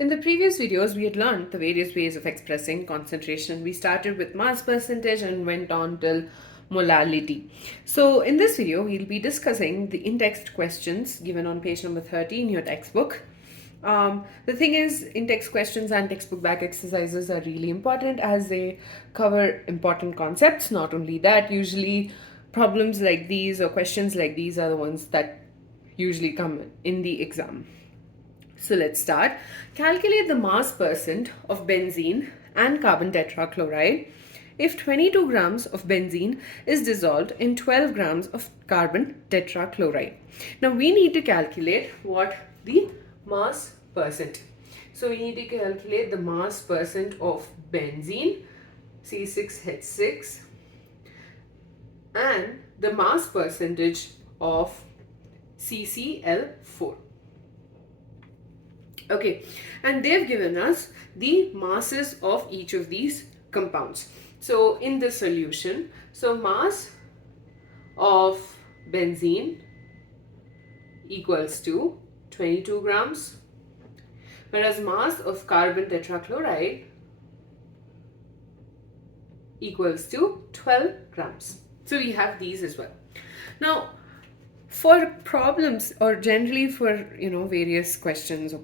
In the previous videos, we had learned the various ways of expressing concentration. We started with mass percentage and went on till molality. So in this video, we'll be discussing the in-text questions given on page number 30 in your textbook. The thing is, in-text questions and textbook back exercises are really important as they cover important concepts. Not only that, usually problems like these or questions like these are the ones that usually come in the exam. So let's start. Calculate the mass percent of benzene and carbon tetrachloride if 22 grams of benzene is dissolved in 12 grams of carbon tetrachloride. Now we need to calculate what the mass percent. So we need to calculate the mass percent of benzene, C₂H₆O₂, and the mass percentage of CCl4. Okay, and they've given us the masses of each of these compounds. So in the solution, so mass of benzene equals to 22 grams, whereas mass of carbon tetrachloride equals to 12 grams. So we have these as well. Now, for problems or generally for various questions,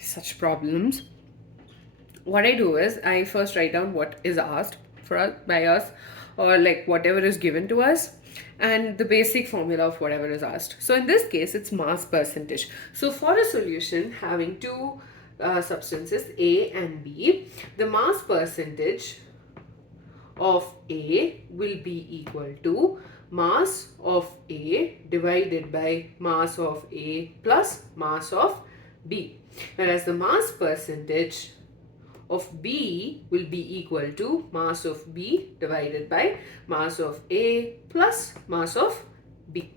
such problems, what I do is I first write down what is asked for us by us, or like whatever is given to us, and the basic formula of whatever is asked. So in this case, it's mass percentage. So for a solution having two substances A and B, the mass percentage of A will be equal to mass of A divided by mass of A plus mass of B, whereas the mass percentage of B will be equal to mass of B divided by mass of A plus mass of B.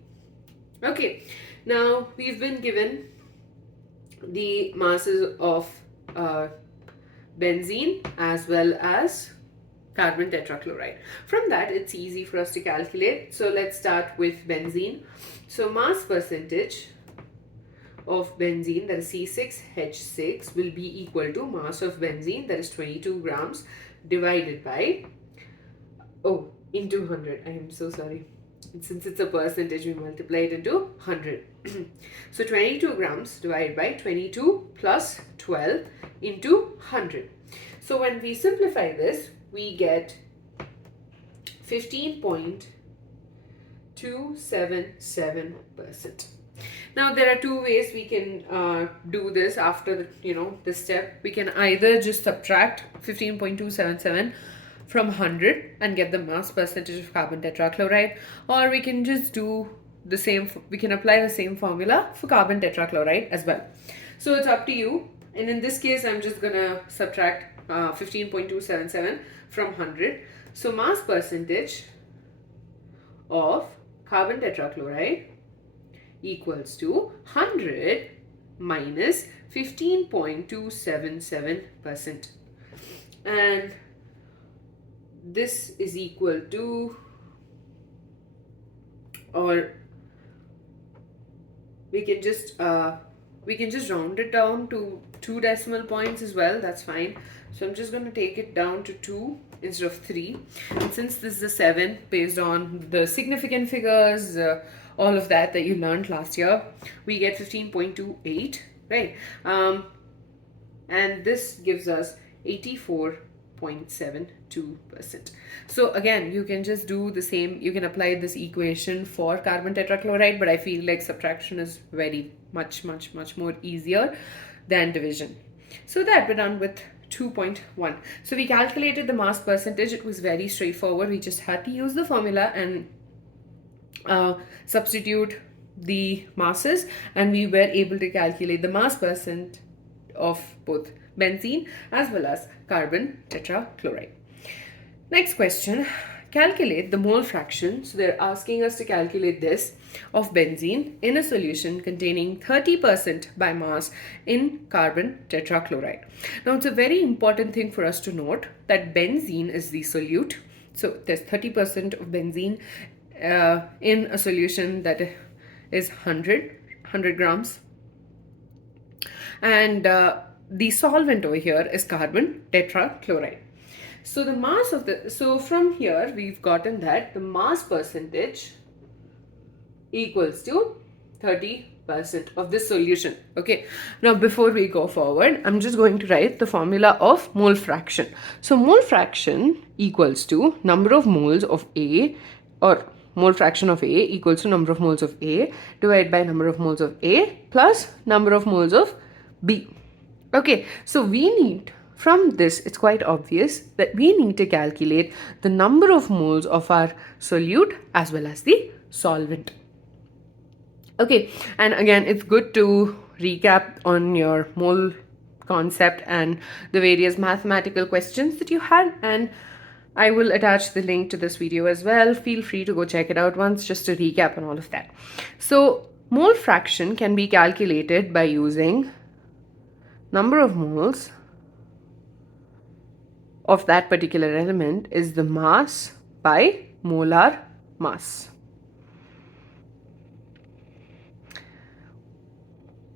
Okay, now we've been given the masses of benzene as well as carbon tetrachloride. From that, it's easy for us to calculate. So let's start with benzene. So mass percentage of benzene, that is C₃H₆, will be equal to mass of benzene, that is 22 grams, divided by, into 100. I am so sorry. Since it's a percentage, we multiply it into 100. So 22 grams divided by 22 plus 12 into 100. So when we simplify this, we get 15.277%. Now there are two ways we can do this after this step. We can either just subtract 15.277 from 100 and get the mass percentage of carbon tetrachloride, or we can just do the same. We can apply the same formula for carbon tetrachloride as well. So it's up to you. And in this case, I'm just gonna subtract 15.277 from 100. So mass percentage of carbon tetrachloride equals to 100 minus 15.277%. And this is equal to, or we can just round it down to 2 decimal points as well. That's fine. So I'm just going to take it down to 2 instead of 3. And since this is a 7, based on the significant figures, all of that you learned last year, we get 15.28, right? And this gives us 84.72%. So again, you can just do the same. You can apply this equation for carbon tetrachloride, but I feel like subtraction is very much more easier than division. So that we're done with 2.1. So we calculated the mass percentage. It was very straightforward. We just had to use the formula and substitute the masses, and we were able to calculate the mass percent of both benzene as well as carbon tetrachloride. Next question, calculate the mole fraction. So they're asking us to calculate this of benzene in a solution containing 30% by mass in carbon tetrachloride. Now it's a very important thing for us to note that benzene is the solute. So there's 30% of benzene in a solution that is 100 grams. and the solvent over here is carbon tetrachloride. So the mass of so from here we've gotten that the mass percentage equals to 30% of this solution. Okay, now before we go forward, I'm just going to write the formula of mole fraction. So mole fraction equals to number of moles of A, or mole fraction of A equals to number of moles of A divided by number of moles of A plus number of moles of B. Okay, so we need, from this it's quite obvious that we need to calculate the number of moles of our solute as well as the solvent. Okay, and again, it's good to recap on your mole concept and the various mathematical questions that you had, and I will attach the link to this video as well. Feel free to go check it out once just to recap on all of that. So mole fraction can be calculated by using number of moles of that particular element is the mass by molar mass.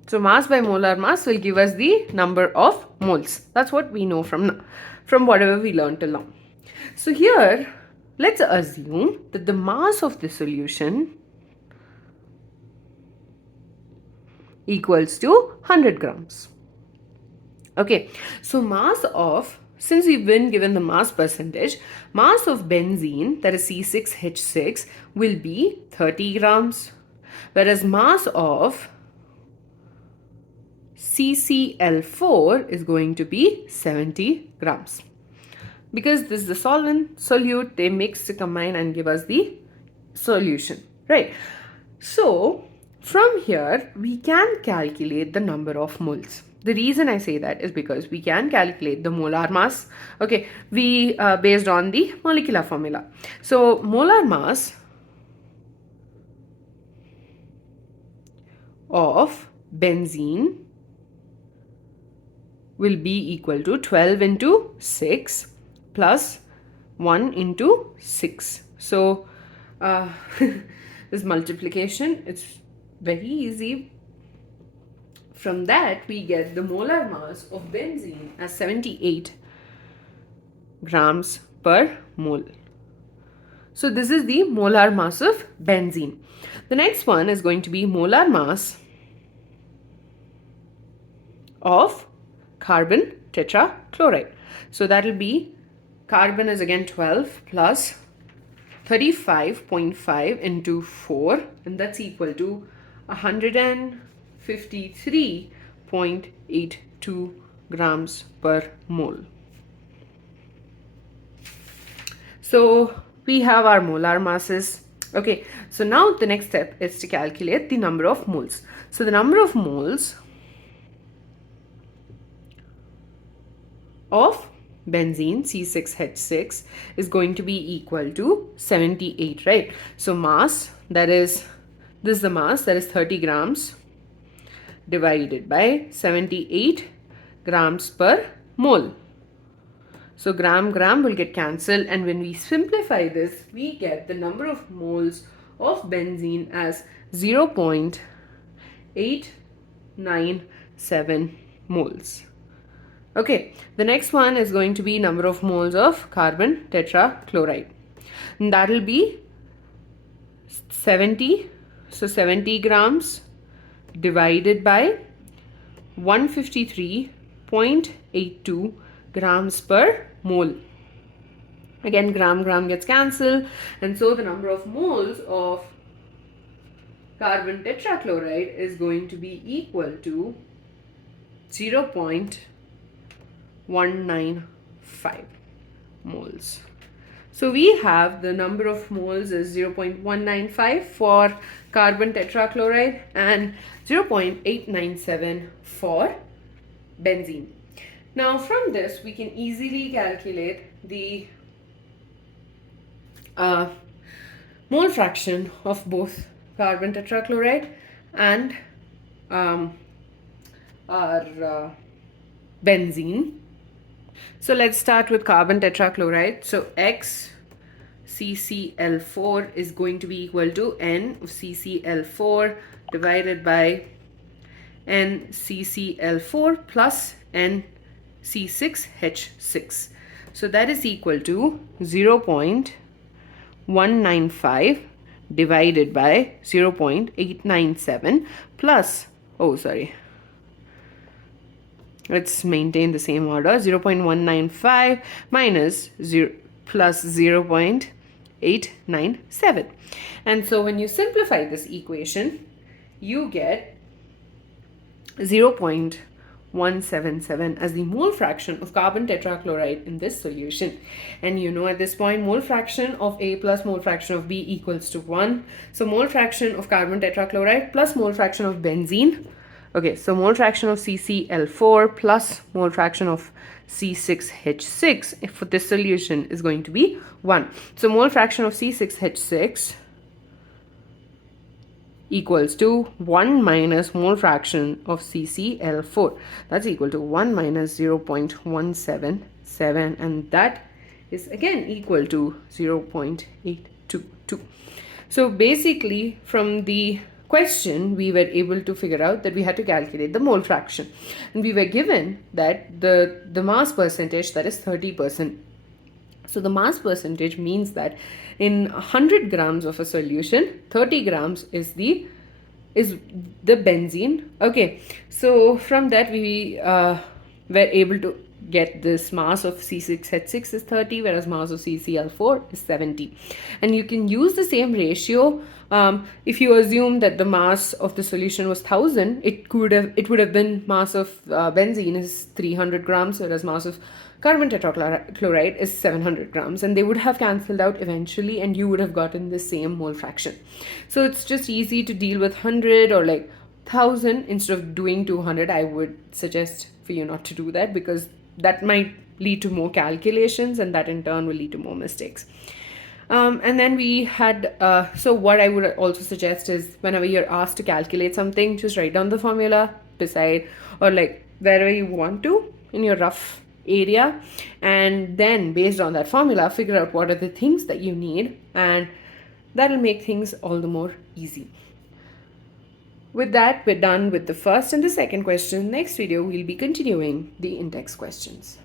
So mass by molar mass will give us the number of moles. That's what we know from whatever we learned till now. So here, let's assume that the mass of the solution equals to 100 grams. Okay, so mass of, since we've been given the mass percentage, mass of benzene, that is C₂H₆, will be 30 grams, whereas mass of CCl4 is going to be 70 grams. Because this is the solvent, solute, they mix to combine and give us the solution, right? So from here, we can calculate the number of moles. The reason I say that is because we can calculate the molar mass, okay, based on the molecular formula. So molar mass of benzene will be equal to 12 into 6 plus 1 into 6. So this multiplication, it's very easy. From that, we get the molar mass of benzene as 78 grams per mole. So this is the molar mass of benzene. The next one is going to be molar mass of carbon tetrachloride. So that will be, carbon is again 12 plus 35.5 into 4, and that's equal to 153.82 grams per mole. So we have our molar masses. Okay, so now the next step is to calculate the number of moles. So the number of moles of benzene C₃H₆ is going to be equal to 78, right? So mass, that is, this is the mass, that is 30 grams divided by 78 grams per mole. So gram will get cancelled, and when we simplify this, we get the number of moles of benzene as 0.897 moles. Okay, the next one is going to be number of moles of carbon tetrachloride. And that will be 70. So 70 grams divided by 153.82 grams per mole. Again, gram gets cancelled, and so the number of moles of carbon tetrachloride is going to be equal to 0.195 moles. So we have the number of moles is 0.195 for carbon tetrachloride and 0.897 for benzene. Now from this we can easily calculate the mole fraction of both carbon tetrachloride and our benzene. So let's start with carbon tetrachloride. So X CCl4 is going to be equal to N of CCl4 divided by NCCl4 plus NC6H6. So that is equal to 0.195 divided by 0.897 plus, oh sorry, let's maintain the same order, 0.195 minus 0 plus 0.897. And so when you simplify this equation, you get 0.177 as the mole fraction of carbon tetrachloride in this solution. And you know at this point, mole fraction of A plus mole fraction of B equals to 1. So mole fraction of carbon tetrachloride plus mole fraction of benzene. Okay, so mole fraction of CCl4 plus mole fraction of C6H6 for this solution is going to be 1. So mole fraction of C6H6 equals to 1 minus mole fraction of CCl4. That's equal to 1 minus 0.177, and that is again equal to 0.822. So basically from the question we were able to figure out that we had to calculate the mole fraction, and we were given that the mass percentage, that is 30%. So the mass percentage means that in 100 grams of a solution, 30 grams is the benzene. Okay, so from that we were able to get this mass of C6H6 is 30, whereas mass of CCl4 is 70. And you can use the same ratio. If you assume that the mass of the solution was 1000, it would have been mass of benzene is 300 grams, whereas mass of carbon tetrachloride is 700 grams, and they would have cancelled out eventually, and you would have gotten the same mole fraction. So it's just easy to deal with 100 or like 1000 instead of doing 200. I would suggest for you not to do that, because that might lead to more calculations, and that in turn will lead to more mistakes. And then we had, so what I would also suggest is whenever you're asked to calculate something, just write down the formula beside or like wherever you want to in your rough area, and then based on that formula, figure out what are the things that you need, and that'll make things all the more easy. With that, we're done with the first and the second question. Next video, we'll be continuing the Intext questions.